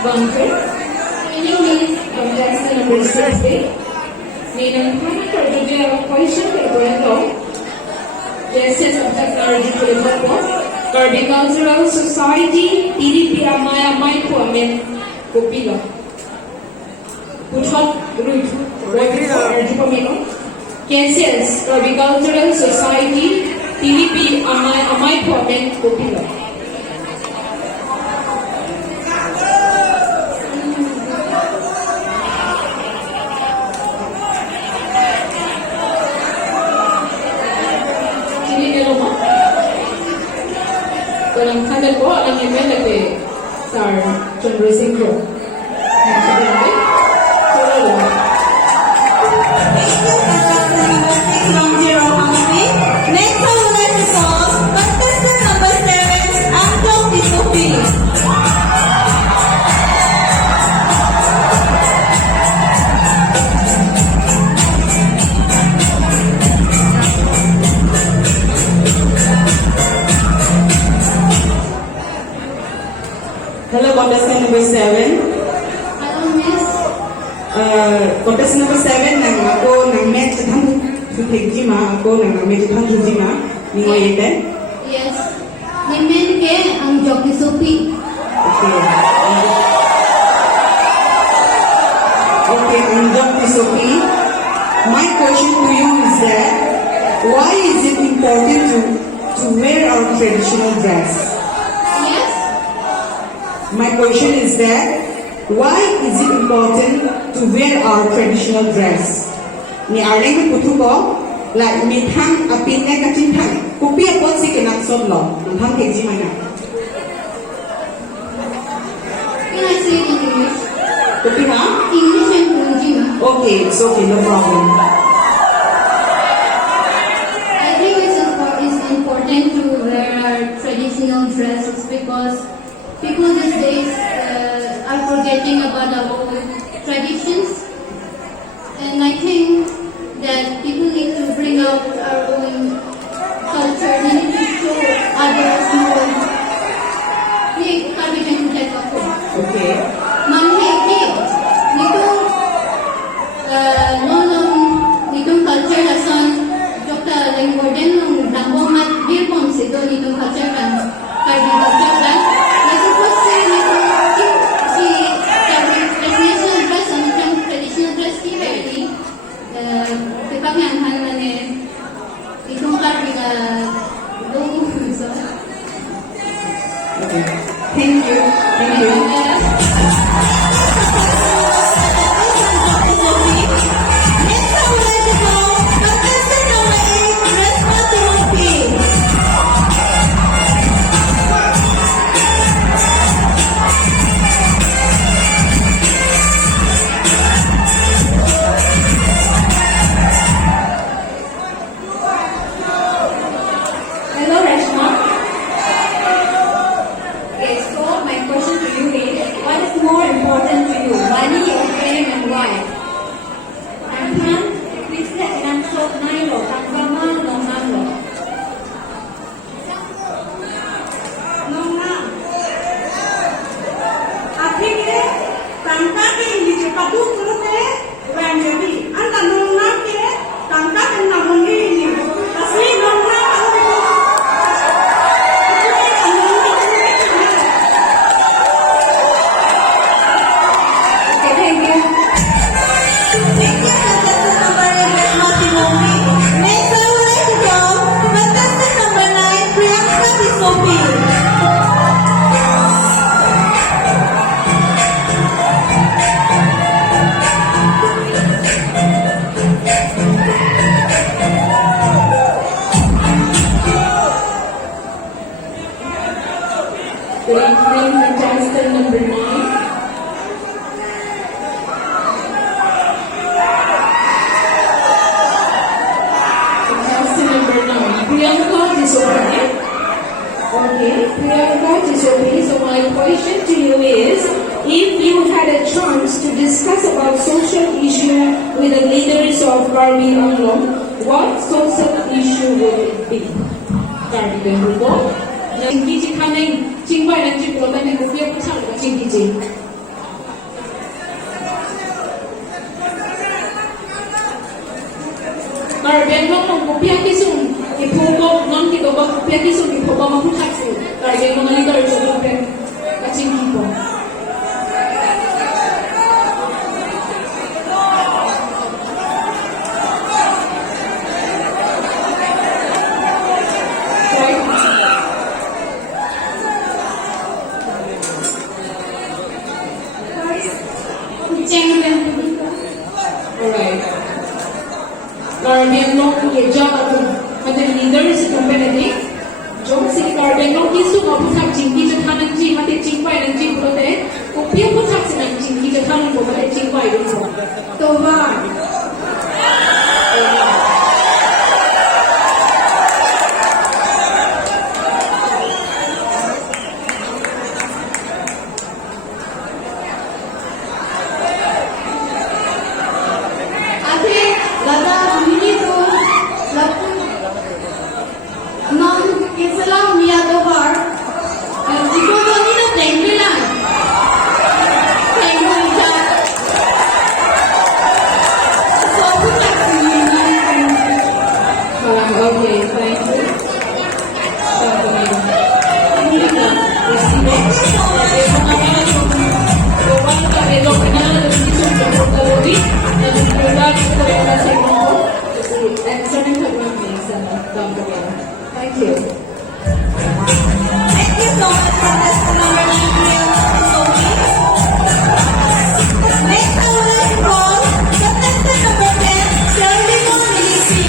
bunker. Meaning is contestant number 60. Meaning Karju question paper ito. Yes, subject Karju paper po. Cultural Society, TDP amay po amin kopilo. Puthot root. Karju po mino. Yes, Cultural Society, TDP amay po amin kopilo. Dalam kandang po, ang email natin sa Chandra Singh Ro. Next, I would like to call contestant number 7, Angel Pisopi. Hello, contestant number 7. Hello, Miss. Contestant number 7 nang ako nang match thang thigji ma ako nang match thang thigji ma ningo yete. Yes. Nimen ke Angel Pisopi. Okay, Angel Pisopi. My question to you is that why is it important to wear our traditional dress? Yes. My question is that why is it important to wear our traditional dress? Ni areng ko putu ko like mi thang apin ne katin thang kupi apot si kenak son lo thang keji mana. Can I say it in English? Kupi ha? English and Punji. Okay, it's okay, no problem. I think it's important to wear our traditional dresses because people these days are forgetting about our old traditions, and I think that people need to bring out our own culture. We need to show others more. Ni kami can check ako. Okay. Manheki nitong culture hasan jokta lenggoden nung dambomat birpon sito nitong culture kan Karju culture kan. Suppose say nitong si traditional dress ang traditional dress ki pagpangyanhan na ni itong Karju na logo so. Okay. Thank you. Thank you. Next, I would like to call contestant number 8, Resma Turupi. Hello, Rashma. Okay, so my question to you is, what is more important to you, money or fame, and why? Angkan, bisa inansok nailo, tanggama, nongalo. Nona, akhirnya tangka ke ini padu turute wenjadi. Anda nona ke tangka ke namungi ini. Asli nona Okay, thank you. Thank you, contestant number 8, Resma Turupi. Next, I would like to call contestant number 9, Priyanka Pisopi. Good evening, contestant number 9. Contestant number 9, Priyanka Pisopi. Okay, Priyanka Pisopi. So my question to you is, if you had a chance to discuss about social issue with the leaders of Karbi Anglong, what social issue would it be? Karbi Anglong. Nang kiji kaneng jingbai nang jipo taneng kupiya puchang ka jingi jing. Pag piyakiso ni po, maputaksin. Kaya yung mga leaders, kaching people. Alright. Carmen no ye job mate leaders company job si Carmen no kisu ko putak jinggi je thanan ji mate jingpai nan ji prote ko pia putak sinan jinggi je thanan ko mate jingpai do to ba Okay, thank you. Thank you. Thank you so much, contestant number 9. Next, I would like to call contestant number 10, Shirley Monilisi.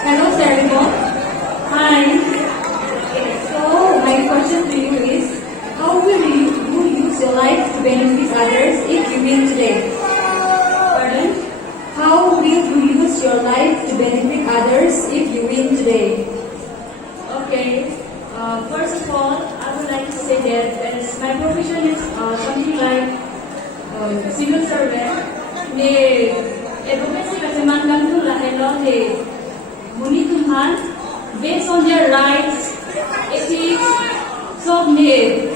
Hello, Serimo. Hi. So, my question to you is, how will you use your life to benefit others if you win today? Pardon? How will you use your life to benefit others if you win today? Okay. First of all, I would like to say that as my profession is something like civil servant, the advocacy kasi mandang tu lah hello the muni tuhan based on their rights, ethics, so made.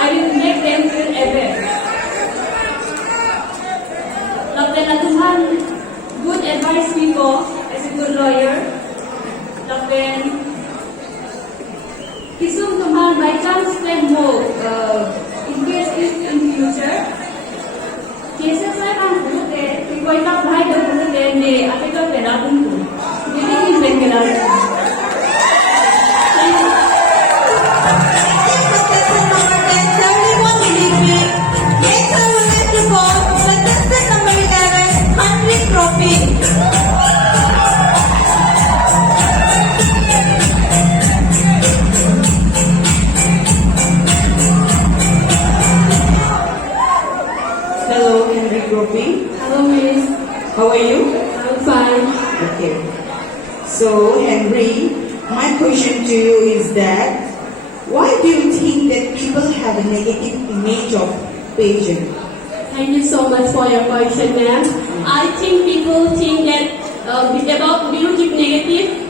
I will make them feel aware. Lapan na tuhan good advice people as a good lawyer. Lapan Kisum Tuhan by chance plan mo in case in future cases like ang bulute ikoy ka bhai da bulute ne ate ka pera dun tu dili ni plan kela Contestant number 10, Shirley Monilisi. Next, I would like to call contestant number 11, Henry Trophy. Hello, Henry Gropi. Hello Miss, How are you? I'm fine. Okay. So, Henry, my question to you is that why do you think that people have a negative image of patient? Thank you so much for your question, ma'am. I think people think that about beauty negative.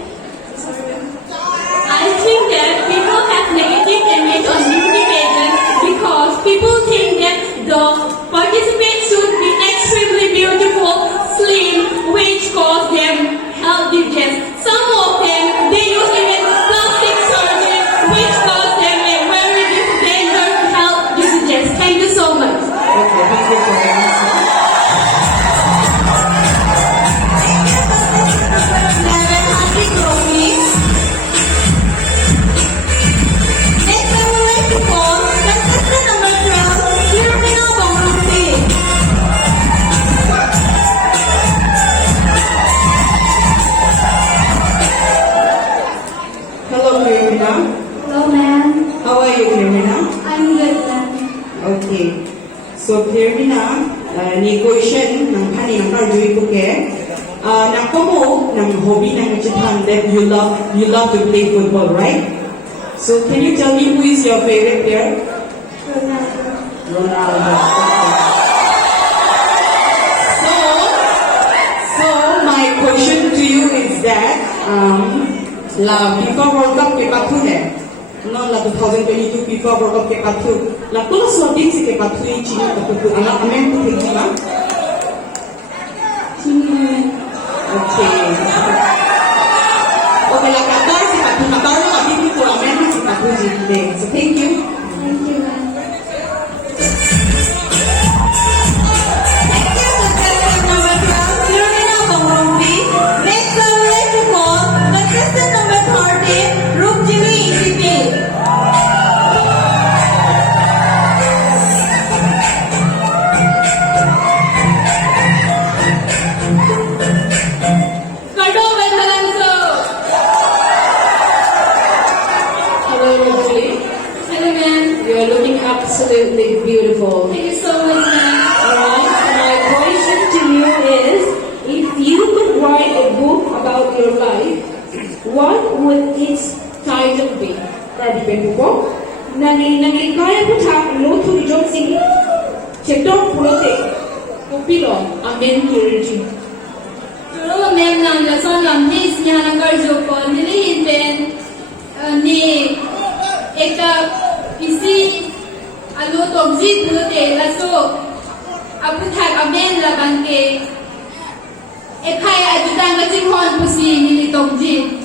I think that people have negative image on beauty pageant because people think that the participants should be extremely beautiful, slim, which cause them health defects. Some of them they use even plastic surgery, which cause them a very dangerous health diseases. Thank you so much. Okay, thank you for the answer. Henry Trophy. Next, I would like to call contestant number 12, Kirmina Bangrupi. Hello, Kirmina. Hello, ma'am. How are you, Kirmina? I'm good, ma'am. Okay. So, Kirmina, ni question ng pani ng Karju ko ke. Nakomo ng hobby ng Japan that you love to play football, right? So, can you tell me who is your favorite player? Ronaldo. So my question to you is that, FIFA World Cup ke patune, non la 2022 FIFA World Cup ke pathu la tola swabin si ke pathu i chini ko ala amen ko thila okay okay la Qatar si pathu Qatar no abhi ko amen si pathu jitne so thank you ma'am. Karju Vothatlangso. Hello, Rosalie. Hello, ma'am. You are looking absolutely beautiful. Thank you so much, ma'am. Alright, so my question to you is, if you could write a book about your life, what would its title be? Karju Vothatlangso. Nang kaya ko ta lotu ijong sing chedok pulote kupilo amen kirji. Hello, ma'am. Nang lason lam nis niya ng Karju ko nilihin din ni eka isi alo togji pulote laso aputhak amen laban ke ekai adutang kajing hon pusi nili togji.